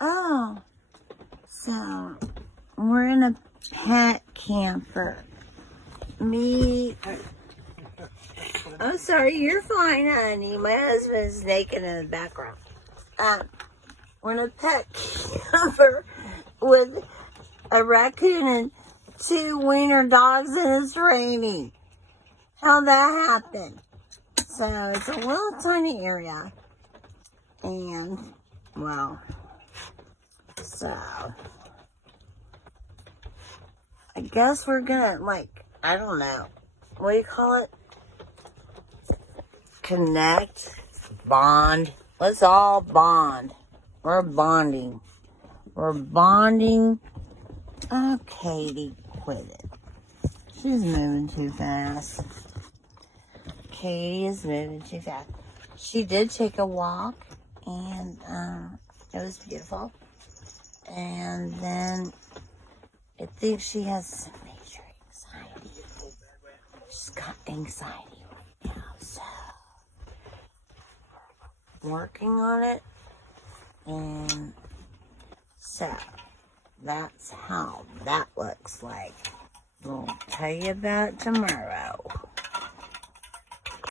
Oh, so we're in a pet camper. I'm sorry, you're fine, honey. My husband is naked in the background. We're in a pet camper with a raccoon and 2 wiener dogs, and it's raining. How'd that happen? So it's a little tiny area, and well, so I guess we're gonna, like, I don't know, what do you call it? Connect, bond. Let's all bond. We're bonding. We're bonding. Oh, Katie, quit it. She's moving too fast. Katie is moving too fast. She did take a walk, and it was beautiful. And then I think she has some major anxiety. She's got anxiety right now, so working on it. And so that's how that looks like. We'll tell you about it tomorrow.